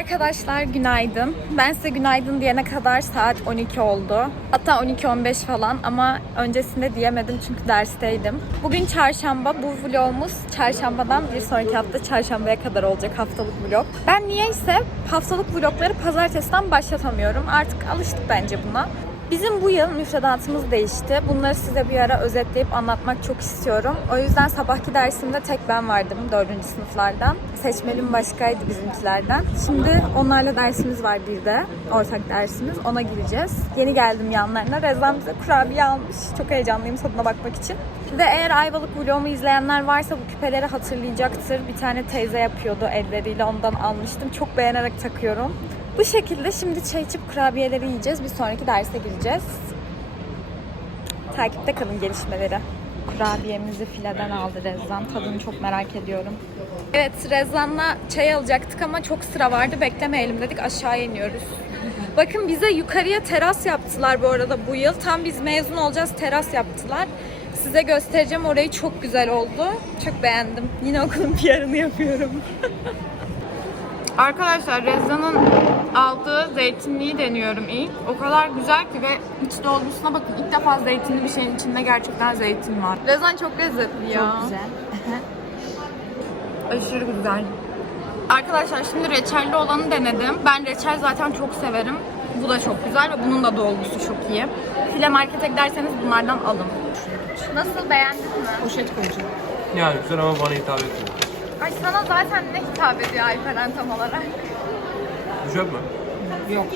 Arkadaşlar günaydın. Ben size günaydın diyene kadar saat 12 oldu. Hatta 12-15 falan ama öncesinde diyemedim çünkü dersteydim. Bugün çarşamba. Bu vlogumuz çarşambadan bir sonraki hafta çarşambaya kadar olacak haftalık vlog. Ben niyeyse haftalık vlogları pazartesiden başlatamıyorum. Artık alıştık bence buna. Bizim bu yıl müfredatımız değişti. Bunları size bir ara özetleyip anlatmak çok istiyorum. O yüzden sabahki dersimde tek ben vardım 4. sınıflardan. Seçmelim başkaydı bizimkilerden. Şimdi onlarla dersimiz var bir de. Ortak dersimiz. Ona gireceğiz. Yeni geldim yanlarına. Rezan bize kurabiye almış. Çok heyecanlıyım tadına bakmak için. Bir eğer Ayvalık vlogumu izleyenler varsa bu küpeleri hatırlayacaktır. Bir tane teyze yapıyordu elleriyle ondan almıştım. Çok beğenerek takıyorum. Bu şekilde şimdi çay içip kurabiyeleri yiyeceğiz. Bir sonraki derse gireceğiz. Takipte kalın gelişmeleri. Kurabiyemizi fileden aldı Rezan. Tadını çok merak ediyorum. Evet Rezan'la çay alacaktık ama çok sıra vardı. Beklemeyelim dedik aşağı iniyoruz. Bakın bize yukarıya teras yaptılar bu arada bu yıl. Tam biz mezun olacağız teras yaptılar. Size göstereceğim orayı çok güzel oldu. Çok beğendim. Yine okulun PR'ını yapıyorum. Arkadaşlar Rezza'nın aldığı zeytinliği deniyorum ilk. O kadar güzel ki ve iç dolgusuna bakın. İlk defa zeytinli bir şeyin içinde gerçekten zeytin var. Rezzan çok lezzetli ya. Çok güzel. Aşırı güzel. Arkadaşlar şimdi reçelli olanı denedim. Ben reçel zaten çok severim. Bu da çok güzel ve bunun da dolgusu çok iyi. File markete giderseniz bunlardan alın. Nasıl beğendin mi? Poşet koyacağım. Yani güzel ama bana hitap etmiyor. Ay sana zaten ne hitap ediyor Alperen tam olarak? Düşük mü? Yok.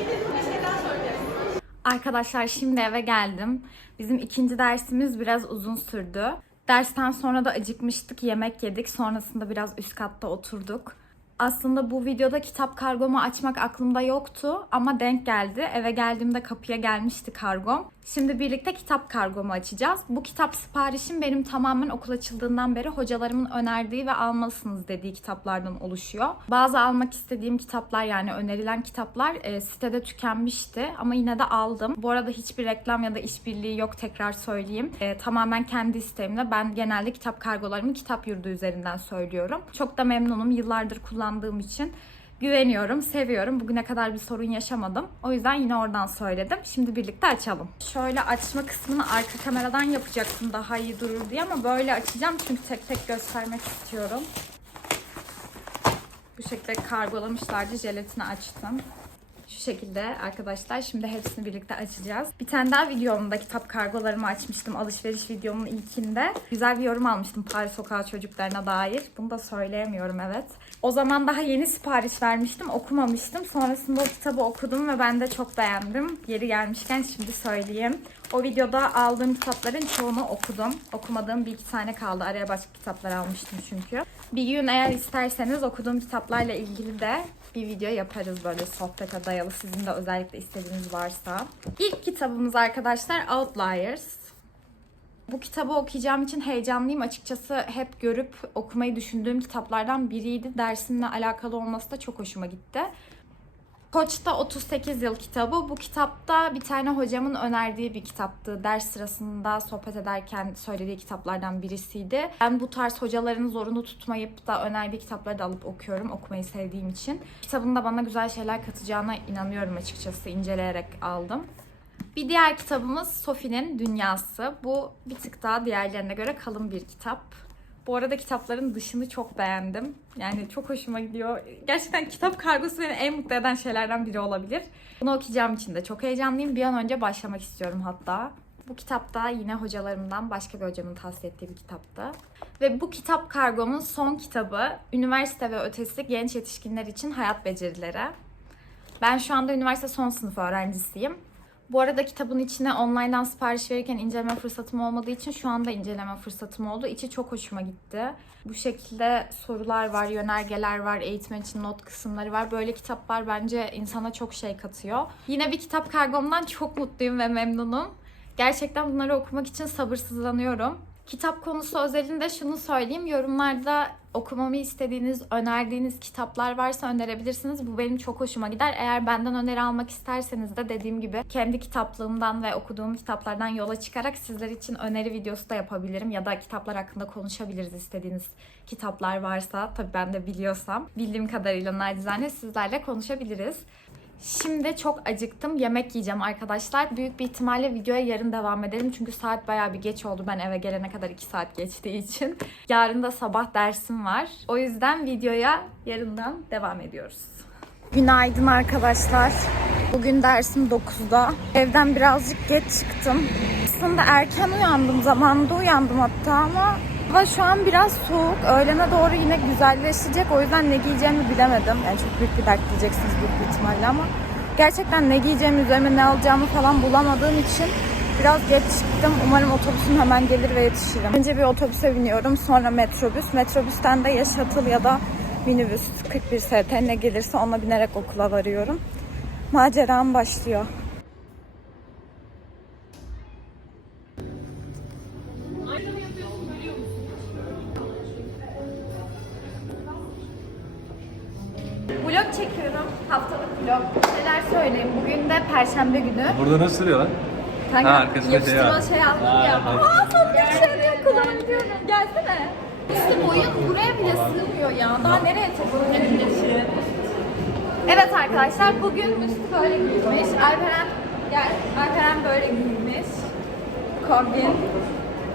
Arkadaşlar şimdi eve geldim. Bizim ikinci dersimiz biraz uzun sürdü. Dersten sonra da acıkmıştık, yemek yedik. Sonrasında biraz üst katta oturduk. Aslında bu videoda kitap kargomu açmak aklımda yoktu ama denk geldi. Eve geldiğimde kapıya gelmişti kargom. Şimdi birlikte kitap kargomu açacağız. Bu kitap siparişim benim tamamen okul açıldığından beri hocalarımın önerdiği ve almalısınız dediği kitaplardan oluşuyor. Bazı almak istediğim kitaplar yani önerilen kitaplar e, sitede tükenmişti ama yine de aldım. Bu arada hiçbir reklam ya da işbirliği yok tekrar söyleyeyim. E, tamamen kendi isteğimle ben genelde kitap kargolarımı kitap yurdu üzerinden söylüyorum. Çok da memnunum yıllardır kullandığım için. Güveniyorum, seviyorum. Bugüne kadar bir sorun yaşamadım. O yüzden yine oradan söyledim. Şimdi birlikte açalım. Şöyle açma kısmını arka kameradan yapacaktım daha iyi durur diye ama böyle açacağım çünkü tek tek göstermek istiyorum. Bu şekilde kargolamışlardı. Jelatini açtım. Şekilde arkadaşlar şimdi hepsini birlikte açacağız. Bir tane daha videomda kitap kargolarımı açmıştım. Alışveriş videomun ilkinde. Güzel bir yorum almıştım Paris Sokağı çocuklarına dair. Bunu da söyleyemiyorum evet. O zaman daha yeni sipariş vermiştim. Okumamıştım. Sonrasında o kitabı okudum ve ben de çok beğendim. Yeri gelmişken şimdi söyleyeyim. O videoda aldığım kitapların çoğunu okudum. Okumadığım bir iki tane kaldı. Araya başka kitaplar almıştım çünkü. Bir gün eğer isterseniz okuduğum kitaplarla ilgili de bir video yaparız böyle sohbete dayalı sizin de özellikle istediğiniz varsa. İlk kitabımız arkadaşlar Outliers. Bu kitabı okuyacağım için heyecanlıyım. Açıkçası hep görüp okumayı düşündüğüm kitaplardan biriydi. Dersimle alakalı olması da çok hoşuma gitti. Koç'ta 38 yıl kitabı. Bu kitapta bir tane hocamın önerdiği bir kitaptı. Ders sırasında sohbet ederken söylediği kitaplardan birisiydi. Ben bu tarz hocaların zorunu tutmayıp da önerdiği kitapları da alıp okuyorum. Okumayı sevdiğim için. Kitabın da bana güzel şeyler katacağına inanıyorum açıkçası. inceleyerek aldım. Bir diğer kitabımız Sophie'nin Dünyası. Bu bir tık daha diğerlerine göre kalın bir kitap. Bu arada kitapların dışını çok beğendim. Yani çok hoşuma gidiyor. Gerçekten kitap kargosu beni en mutlu eden şeylerden biri olabilir. Bunu okuyacağım için de çok heyecanlıyım. Bir an önce başlamak istiyorum hatta. Bu kitap da yine hocalarımdan başka bir hocamın tavsiye ettiği bir kitaptı. Ve bu kitap kargomun son kitabı Üniversite ve Ötesi Genç Yetişkinler için Hayat Becerileri. Ben şu anda üniversite son sınıf öğrencisiyim. Bu arada kitabın içine online'dan sipariş verirken inceleme fırsatım olmadığı için şu anda inceleme fırsatım oldu. İçi çok hoşuma gitti. Bu şekilde sorular var, yönergeler var, eğitmen için not kısımları var. Böyle kitaplar bence insana çok şey katıyor. Yine bir kitap kargomdan çok mutluyum ve memnunum. Gerçekten bunları okumak için sabırsızlanıyorum. Kitap konusu özelinde şunu söyleyeyim. Yorumlarda okumamı istediğiniz, önerdiğiniz kitaplar varsa önerebilirsiniz. Bu benim çok hoşuma gider. Eğer benden öneri almak isterseniz de dediğim gibi kendi kitaplığımdan ve okuduğum kitaplardan yola çıkarak sizler için öneri videosu da yapabilirim. Ya da kitaplar hakkında konuşabiliriz istediğiniz kitaplar varsa. Tabii ben de biliyorsam. Bildiğim kadarıyla nacizane sizlerle konuşabiliriz. Şimdi çok acıktım. Yemek yiyeceğim arkadaşlar. Büyük bir ihtimalle videoya yarın devam edelim. Çünkü saat bayağı bir geç oldu. Ben eve gelene kadar 2 saat geçtiği için. Yarın da sabah dersim var. O yüzden videoya yarından devam ediyoruz. Günaydın arkadaşlar. Bugün dersim 9'da. Evden birazcık geç çıktım. Aslında erken uyandım. Zamanında uyandım hatta ama hava şu an biraz soğuk. Öğlene doğru yine güzelleşecek. O yüzden ne giyeceğimi bilemedim. Yani çok büyük bir dert diyeceksiniz büyük bir ihtimalle ama gerçekten ne giyeceğimi, üzerime ne alacağımı falan bulamadığım için biraz geç çıktım. Umarım otobüsüm hemen gelir ve yetişirim. Önce bir otobüse biniyorum. Sonra metrobüs. Metrobüsten de ya shuttle ya da minibüs 41 ST ne gelirse ona binerek okula varıyorum. Maceram başlıyor. Perşembe günü. Burada nasıl duruyor lan? Kanka Ha, arkasında şey var. şey aldım Ha, ya. Aa sana bir şey diyor. Gelsene. İşte boyun buraya bile sığmıyor ya. Daha nereye takılabilir Evet arkadaşlar bugün Müslü böyle giymiş. Alperen gel. Alperen böyle giymiş. Kombin.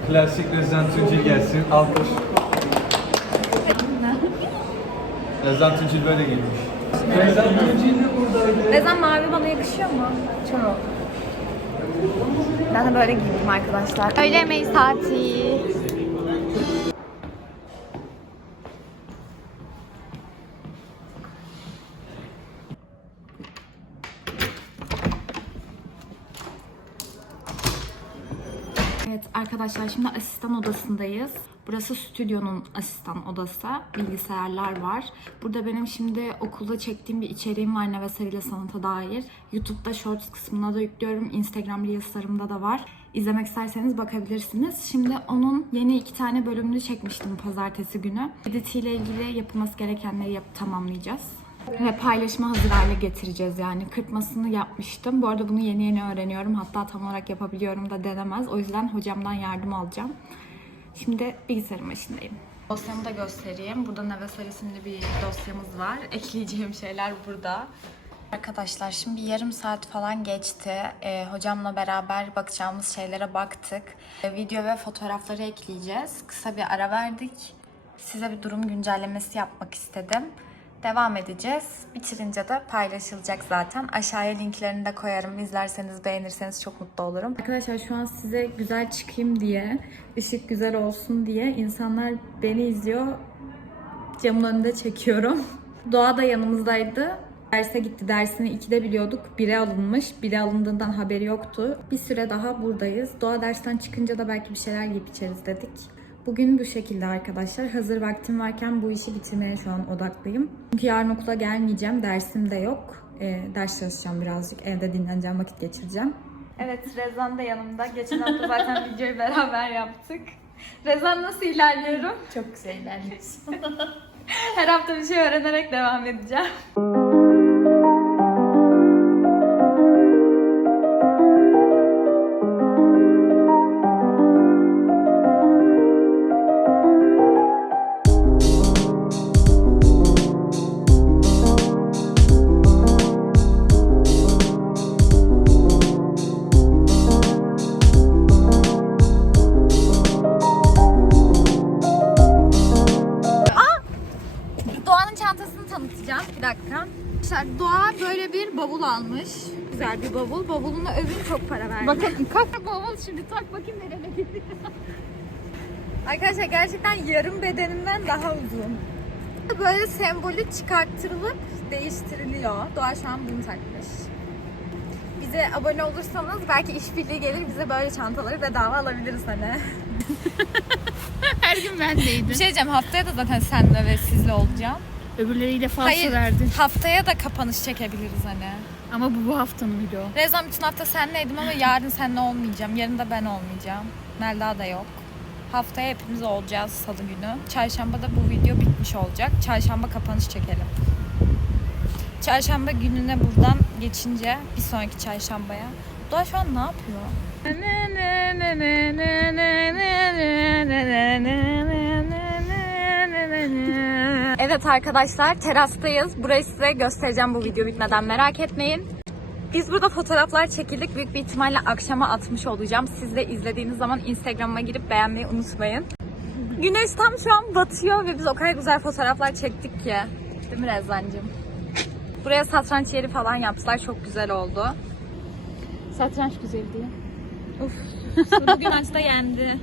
Klasik Rezan Tüncil gelsin. Alkış. Rezan Tüncil böyle giymiş. Rezan mavi bana yakışıyor mu? Çok. Ben de böyle giydim arkadaşlar. Öğle yemeği saati. Evet arkadaşlar şimdi asistan odasındayız. Burası stüdyonun asistan odası. Bilgisayarlar var. Burada benim şimdi okulda çektiğim bir içeriğim var Neves ile sanata dair. YouTube'da Shorts kısmına da yüklüyorum. Instagram Reels'larımda da var. İzlemek isterseniz bakabilirsiniz. Şimdi onun yeni iki tane bölümünü çekmiştim pazartesi günü. Editiyle ilgili yapılması gerekenleri yapıp tamamlayacağız. Ve paylaşıma hazır hale getireceğiz yani. Kırpmasını yapmıştım. Bu arada bunu yeni yeni öğreniyorum. Hatta tam olarak yapabiliyorum da denemez. O yüzden hocamdan yardım alacağım. Şimdi bilgisayarın başındayım. Dosyamı da göstereyim. Burada Neves isimli bir dosyamız var. Ekleyeceğim şeyler burada. Arkadaşlar şimdi yarım saat falan geçti. Ee, hocamla beraber bakacağımız şeylere baktık. Ee, video ve fotoğrafları ekleyeceğiz. Kısa bir ara verdik. Size bir durum güncellemesi yapmak istedim. Devam edeceğiz. Bitirince de paylaşılacak zaten. Aşağıya linklerini de koyarım. İzlerseniz, beğenirseniz çok mutlu olurum. Arkadaşlar şu an size güzel çıkayım diye, ışık güzel olsun diye insanlar beni izliyor. Camın önünde çekiyorum. Doğa da yanımızdaydı. Derse gitti. Dersini 2'de biliyorduk. 1'e alınmış. 1'e alındığından haberi yoktu. Bir süre daha buradayız. Doğa dersten çıkınca da belki bir şeyler yiyip içeriz dedik. Bugün bu şekilde arkadaşlar. Hazır vaktim varken bu işi bitirmeye şu an odaklıyım. Çünkü yarın okula gelmeyeceğim. Dersim de yok. Ee, ders çalışacağım birazcık. Evde dinleneceğim, vakit geçireceğim. Evet, Rezan da yanımda. Geçen hafta zaten videoyu beraber yaptık. Rezan nasıl ilerliyorum? Çok güzel ilerliyorsun. Her hafta bir şey öğrenerek devam edeceğim. Şimdi tak bakayım nereye gidiyor. Arkadaşlar gerçekten yarım bedenimden daha uzun. Böyle sembolü çıkarttırılıp değiştiriliyor. Doğa şu an bunu takmış. Bize abone olursanız belki işbirliği gelir bize böyle çantaları bedava alabiliriz hani. Her gün bendeydi. Bir şey diyeceğim haftaya da zaten senle ve sizle olacağım. Öbürleriyle falso Hayır. verdi. Haftaya da kapanış çekebiliriz hani. Ama bu bu haftanın video. Rezan bütün hafta senleydim ama yarın seninle olmayacağım. Yarın da ben olmayacağım. Melda da yok. Haftaya hepimiz olacağız salı günü. Çarşamba da bu video bitmiş olacak. Çarşamba kapanış çekelim. Çarşamba gününe buradan geçince bir sonraki çarşambaya. Doğa şu an ne yapıyor? Evet arkadaşlar terastayız. Burayı size göstereceğim bu video bitmeden merak etmeyin. Biz burada fotoğraflar çekildik. Büyük bir ihtimalle akşama atmış olacağım. Siz de izlediğiniz zaman Instagram'a girip beğenmeyi unutmayın. Güneş tam şu an batıyor ve biz o kadar güzel fotoğraflar çektik ki. Değil mi Rezzancığım? Buraya satranç yeri falan yaptılar. Çok güzel oldu. Satranç güzel diye. Bugün maçta yendi.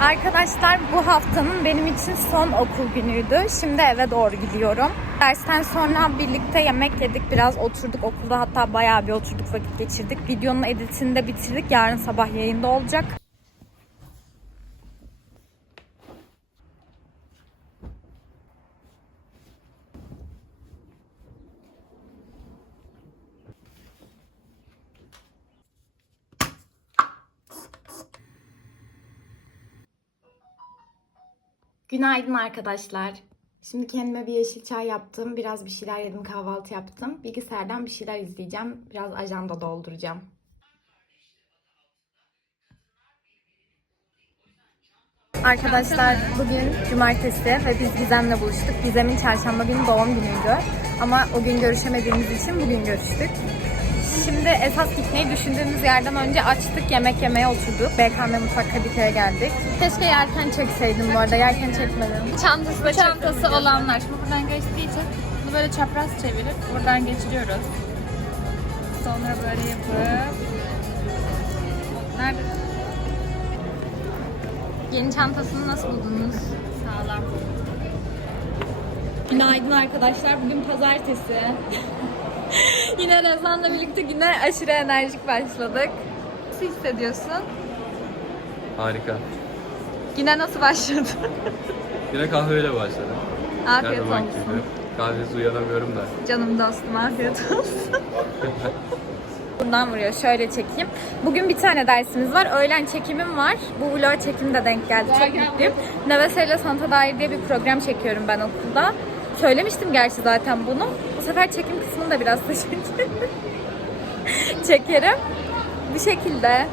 Arkadaşlar bu haftanın benim için son okul günüydü. Şimdi eve doğru gidiyorum. Dersten sonra birlikte yemek yedik. Biraz oturduk okulda hatta bayağı bir oturduk vakit geçirdik. Videonun editini de bitirdik. Yarın sabah yayında olacak. Günaydın arkadaşlar. Şimdi kendime bir yeşil çay yaptım. Biraz bir şeyler yedim, kahvaltı yaptım. Bilgisayardan bir şeyler izleyeceğim. Biraz ajanda dolduracağım. Arkadaşlar bugün cumartesi ve biz Gizem'le buluştuk. Gizem'in çarşamba günü doğum günüydü. Ama o gün görüşemediğimiz için bugün görüştük. Şimdi esas gitmeyi düşündüğümüz yerden önce açtık, yemek yemeye oturduk. BKM Mutfak Kadıköy'e geldik. Keşke yerken çekseydim bu arada, yerken çekmedim. Çantası da Çantası olanlar. Şimdi buradan geçtiği için bunu böyle çapraz çevirip buradan geçiriyoruz. Sonra böyle yapıp Nerede? Yeni çantasını nasıl buldunuz? Sağlam. Günaydın arkadaşlar. Bugün pazartesi. Yine Rezan'la birlikte güne aşırı enerjik başladık. Nasıl hissediyorsun? Harika. Güne nasıl başladı? Yine kahveyle başladım. Her Afiyet olsun. gibi. Kahvesiz uyanamıyorum da. Canım dostum afiyet olsun. Bundan vuruyor. Şöyle çekeyim. Bugün bir tane dersimiz var. Öğlen çekimim var. Bu vlog çekim de denk geldi. Çok mutluyum. Nevese ile Sanata Dair diye bir program çekiyorum ben okulda. Söylemiştim gerçi zaten bunu. Bu sefer çekim kısmını da biraz çekerim. Bu şekilde.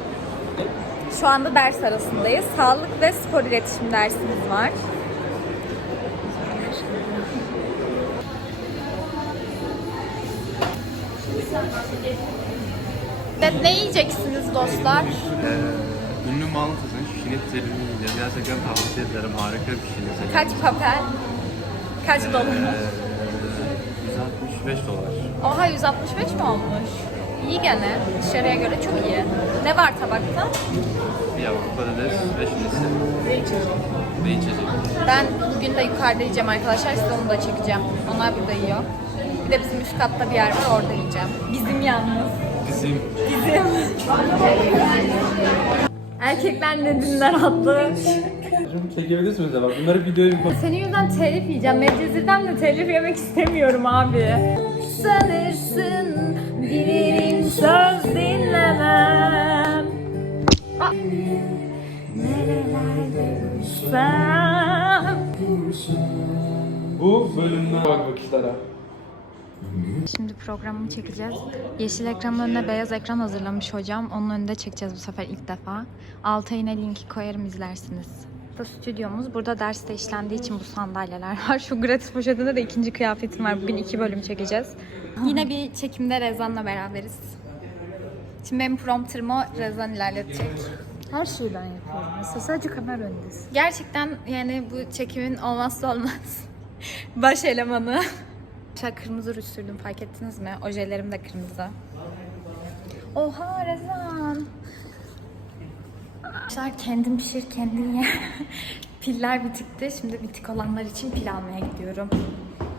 Şu anda ders arasındayız. Sağlık ve spor iletişim dersimiz var. Ve ne yiyeceksiniz dostlar? Ee, ünlü Malta'nın şinitlerini yiyeceğiz. Gerçekten tavsiye ederim. Harika bir şinitler. Kaç papel? Kaç dolar? Ee, 165 dolar. Oha 165 mi olmuş? İyi gene. Dışarıya göre çok iyi. Ne var tabakta? Bir yavru patates ve şinitler. Ve içecek. Ben bugün de yukarıda yiyeceğim arkadaşlar. Size onu da çekeceğim. Onlar burada yiyor. Bir de bizim üst katta bir yer var orada yiyeceğim. Bizim yalnız. Bizim Bizim. Erkekler ne dinler adlı. Çekebilirsiniz de bak. Bunları videoya bir Senin yüzünden telif yiyeceğim. Medcezir'den de telif yemek istemiyorum abi. Sanırsın bilirim söz dinlemem. Aa. Düşsem. Bu bölümden bak bakışlara. Şimdi programını çekeceğiz. Yeşil ekranın önüne beyaz ekran hazırlamış hocam. Onun önünde çekeceğiz bu sefer ilk defa. Alta yine linki koyarım izlersiniz. Bu stüdyomuz. Burada derste işlendiği için bu sandalyeler var. Şu gratis poşetinde de ikinci kıyafetim var. Bugün iki bölüm çekeceğiz. Yine bir çekimde Rezan'la beraberiz. Şimdi benim prompterımı Rezan ilerletecek. Her şeyi ben yapıyorum. Mesela sadece kamera önündesin. Gerçekten yani bu çekimin olmazsa olmaz baş elemanı. Şöyle kırmızı ruj sürdüm fark ettiniz mi? Ojelerim de kırmızı. Oha Rezan. Arkadaşlar kendin pişir kendin ye. Piller bitikti. Şimdi bitik olanlar için pil almaya gidiyorum.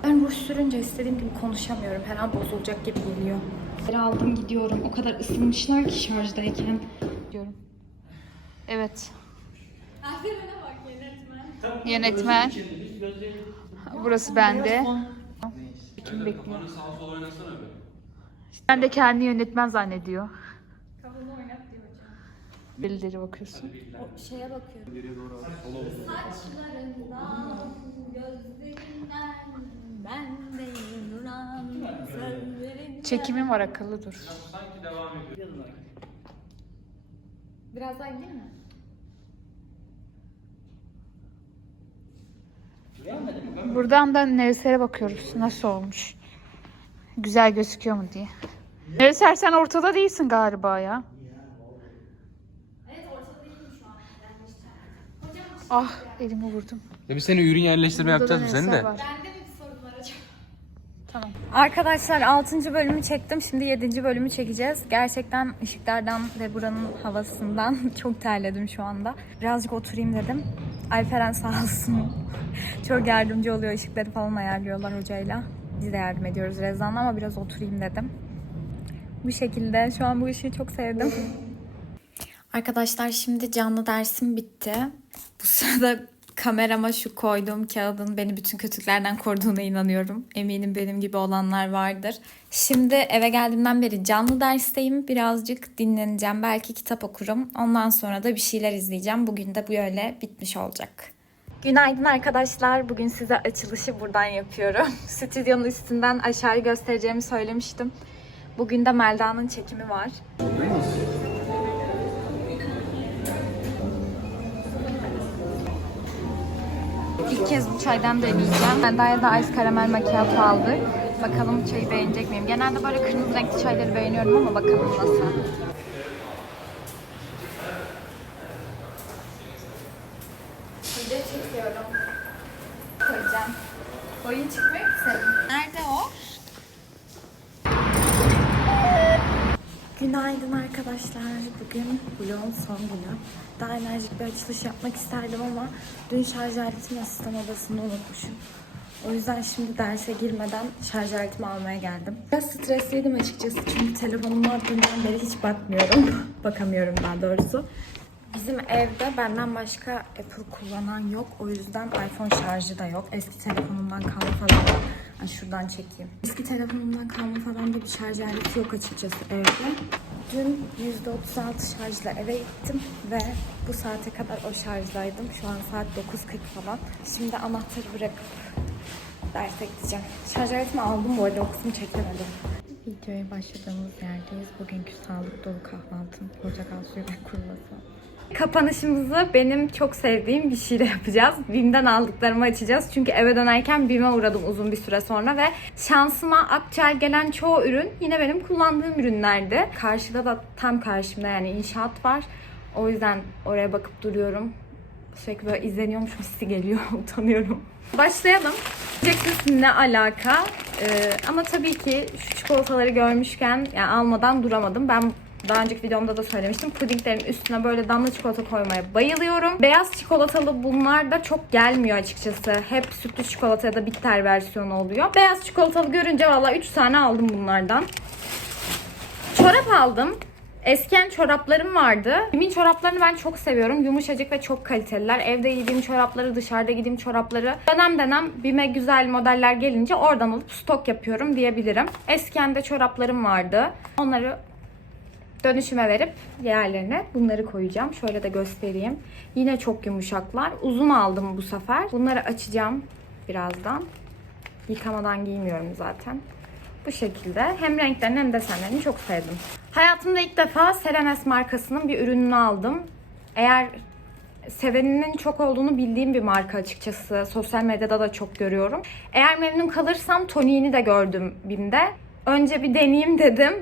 Ben ruj sürünce istediğim gibi konuşamıyorum. Her an bozulacak gibi geliyor. Geri aldım gidiyorum. O kadar ısınmışlar ki şarjdayken. Diyorum. Evet. Yönetmen. Burası bende. Kim bekliyor? Ben de kendi yönetmen zannediyor. Birileri bakıyorsun. Şeye bakıyorum. Saçlarından, gözlerinden, ben de sözlerinden. Çekimim var akıllı dur. Biraz daha gideyim mi? Buradan da Nevser'e bakıyoruz. Nasıl olmuş? Güzel gözüküyor mu diye. Nevser sen ortada değilsin galiba ya. Ah elimi vurdum. Ya biz seni ürün yerleştirme Burada da yapacağız mı senin de? var. Tamam. Arkadaşlar 6. bölümü çektim. Şimdi 7. bölümü çekeceğiz. Gerçekten ışıklardan ve buranın havasından çok terledim şu anda. Birazcık oturayım dedim. Alperen sağ olsun. çok yardımcı oluyor. Işıkları falan ayarlıyorlar hocayla. Biz de yardım ediyoruz Rezan'la ama biraz oturayım dedim. Bu şekilde. Şu an bu ışığı çok sevdim. Arkadaşlar şimdi canlı dersim bitti. Bu sırada kamerama şu koyduğum kağıdın beni bütün kötülüklerden koruduğuna inanıyorum. Eminim benim gibi olanlar vardır. Şimdi eve geldiğimden beri canlı dersteyim. Birazcık dinleneceğim. Belki kitap okurum. Ondan sonra da bir şeyler izleyeceğim. Bugün de böyle bitmiş olacak. Günaydın arkadaşlar. Bugün size açılışı buradan yapıyorum. Stüdyonun üstünden aşağıya göstereceğimi söylemiştim. Bugün de Melda'nın çekimi var. İlk kez bu çaydan deneyeceğim. Melda'ya da ice karamel macchiato aldık. Bakalım çayı beğenecek miyim? Genelde böyle kırmızı renkli çayları beğeniyorum ama bakalım nasıl. Video çekiyorum. Koyacağım. Oyun çıkmıyor ki senin. Nerede o? Günaydın arkadaşlar. Bugün vlogun son günü. Daha enerjik bir açılış yapmak isterdim ama dün şarj aletimi asistan odasında unutmuşum. O yüzden şimdi derse girmeden şarj aletimi almaya geldim. Biraz stresliydim açıkçası çünkü telefonuma dünden beri hiç bakmıyorum. Bakamıyorum daha doğrusu. Bizim evde benden başka Apple kullanan yok. O yüzden iPhone şarjı da yok. Eski telefonumdan kalma falan. Ay şuradan çekeyim. Eski telefonumdan kalma falan da bir şarj aleti yok açıkçası evde. Dün %36 şarjla eve gittim ve bu saate kadar o şarjdaydım. Şu an saat 9.40 falan. Şimdi anahtarı bırakıp derse gideceğim. Şarj aletimi aldım bu arada o kısmı çekemedim. Videoya başladığımız yerdeyiz. Bugünkü sağlık dolu kahvaltım. Portakal suyu ve kruvasan. Kapanışımızı benim çok sevdiğim bir şeyle yapacağız. BİM'den aldıklarımı açacağız. Çünkü eve dönerken BİM'e uğradım uzun bir süre sonra ve şansıma Akçel gelen çoğu ürün yine benim kullandığım ürünlerdi. Karşıda da tam karşımda yani inşaat var. O yüzden oraya bakıp duruyorum. Sürekli böyle izleniyormuş hissi geliyor. Utanıyorum. Başlayalım. Diyeceksiniz ne alaka? Ee, ama tabii ki şu çikolataları görmüşken yani almadan duramadım. Ben daha önceki videomda da söylemiştim. Pudinglerin üstüne böyle damla çikolata koymaya bayılıyorum. Beyaz çikolatalı bunlar da çok gelmiyor açıkçası. Hep sütlü çikolata ya da bitter versiyonu oluyor. Beyaz çikolatalı görünce valla 3 tane aldım bunlardan. Çorap aldım. Esken çoraplarım vardı. Kimin çoraplarını ben çok seviyorum. Yumuşacık ve çok kaliteliler. Evde giydiğim çorapları, dışarıda giydiğim çorapları dönem dönem BİM'e güzel modeller gelince oradan alıp stok yapıyorum diyebilirim. Esken'de çoraplarım vardı. Onları dönüşüme verip yerlerine bunları koyacağım. Şöyle de göstereyim. Yine çok yumuşaklar. Uzun aldım bu sefer. Bunları açacağım birazdan. Yıkamadan giymiyorum zaten. Bu şekilde hem renklerini hem desenlerini çok sevdim. Hayatımda ilk defa Serenes markasının bir ürününü aldım. Eğer seveninin çok olduğunu bildiğim bir marka açıkçası. Sosyal medyada da çok görüyorum. Eğer memnun kalırsam toniğini de gördüm BİM'de. Önce bir deneyeyim dedim.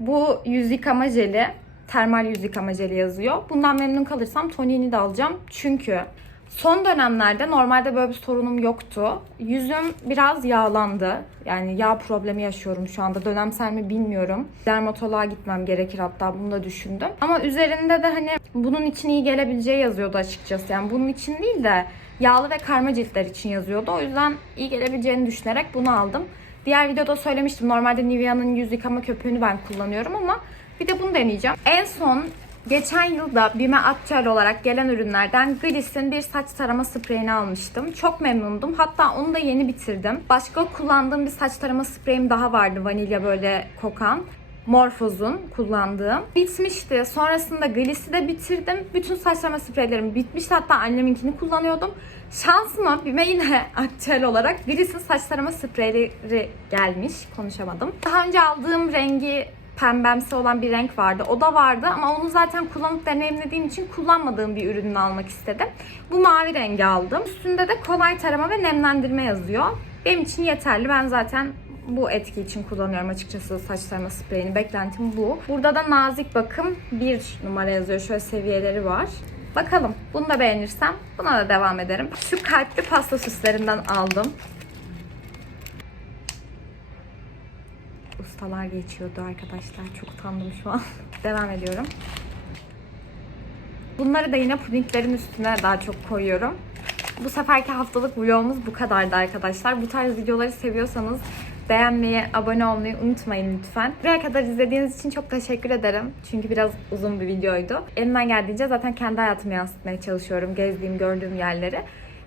Bu yüz yıkama jeli. Termal yüz yıkama jeli yazıyor. Bundan memnun kalırsam toniğini de alacağım. Çünkü son dönemlerde normalde böyle bir sorunum yoktu. Yüzüm biraz yağlandı. Yani yağ problemi yaşıyorum şu anda. Dönemsel mi bilmiyorum. Dermatoloğa gitmem gerekir hatta bunu da düşündüm. Ama üzerinde de hani bunun için iyi gelebileceği yazıyordu açıkçası. Yani bunun için değil de yağlı ve karma ciltler için yazıyordu. O yüzden iyi gelebileceğini düşünerek bunu aldım. Diğer videoda söylemiştim. Normalde Nivea'nın yüz yıkama köpüğünü ben kullanıyorum ama bir de bunu deneyeceğim. En son geçen yılda Bime Akçel olarak gelen ürünlerden Gliss'in bir saç tarama spreyini almıştım. Çok memnundum. Hatta onu da yeni bitirdim. Başka kullandığım bir saç tarama spreyim daha vardı vanilya böyle kokan. Morphos'un kullandığım. Bitmişti. Sonrasında Gliss'i de bitirdim. Bütün saçlama spreylerim bitmişti. Hatta anneminkini kullanıyordum. Şansıma BİM'e yine aktüel olarak Gliss'in saç tarama spreyleri gelmiş. Konuşamadım. Daha önce aldığım rengi pembemsi olan bir renk vardı. O da vardı ama onu zaten kullanıp deneyimlediğim için kullanmadığım bir ürününü almak istedim. Bu mavi rengi aldım. Üstünde de kolay tarama ve nemlendirme yazıyor. Benim için yeterli. Ben zaten bu etki için kullanıyorum açıkçası saç tarama spreyini. Beklentim bu. Burada da nazik bakım bir numara yazıyor. Şöyle seviyeleri var. Bakalım. Bunu da beğenirsem buna da devam ederim. Şu kalpli pasta süslerinden aldım. Ustalar geçiyordu arkadaşlar. Çok utandım şu an. devam ediyorum. Bunları da yine pudinglerin üstüne daha çok koyuyorum. Bu seferki haftalık vlogumuz bu kadardı arkadaşlar. Bu tarz videoları seviyorsanız beğenmeyi, abone olmayı unutmayın lütfen. Buraya kadar izlediğiniz için çok teşekkür ederim. Çünkü biraz uzun bir videoydu. Elimden geldiğince zaten kendi hayatımı yansıtmaya çalışıyorum. Gezdiğim, gördüğüm yerleri.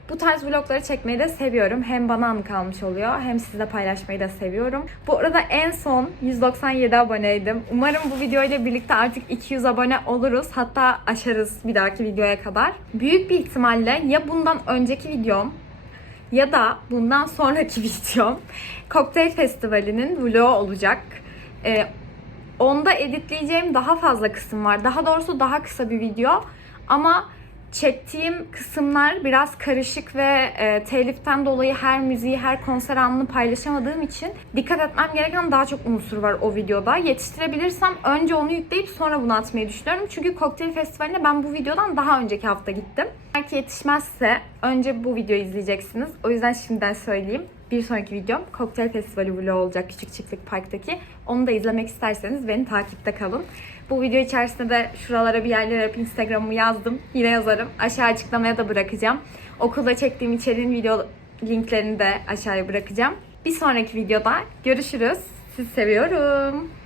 Bu tarz vlogları çekmeyi de seviyorum. Hem bana anı kalmış oluyor hem sizle paylaşmayı da seviyorum. Bu arada en son 197 aboneydim. Umarım bu videoyla birlikte artık 200 abone oluruz. Hatta aşarız bir dahaki videoya kadar. Büyük bir ihtimalle ya bundan önceki videom ya da bundan sonraki videom Kokteyl Festivali'nin vlogu olacak. Ee, onda editleyeceğim daha fazla kısım var. Daha doğrusu daha kısa bir video. Ama çektiğim kısımlar biraz karışık ve e, teliften dolayı her müziği, her konser anını paylaşamadığım için dikkat etmem gereken daha çok unsur var o videoda. Yetiştirebilirsem önce onu yükleyip sonra bunu atmayı düşünüyorum. Çünkü Kokteyl Festivali'ne ben bu videodan daha önceki hafta gittim. Belki yetişmezse önce bu videoyu izleyeceksiniz. O yüzden şimdiden söyleyeyim. Bir sonraki videom Kokteyl Festivali vlogu olacak Küçük Çiftlik Park'taki. Onu da izlemek isterseniz beni takipte kalın. Bu video içerisinde de şuralara bir yerlere hep Instagram'ımı yazdım. Yine yazarım. Aşağı açıklamaya da bırakacağım. Okulda çektiğim içeriğin video linklerini de aşağıya bırakacağım. Bir sonraki videoda görüşürüz. Sizi seviyorum.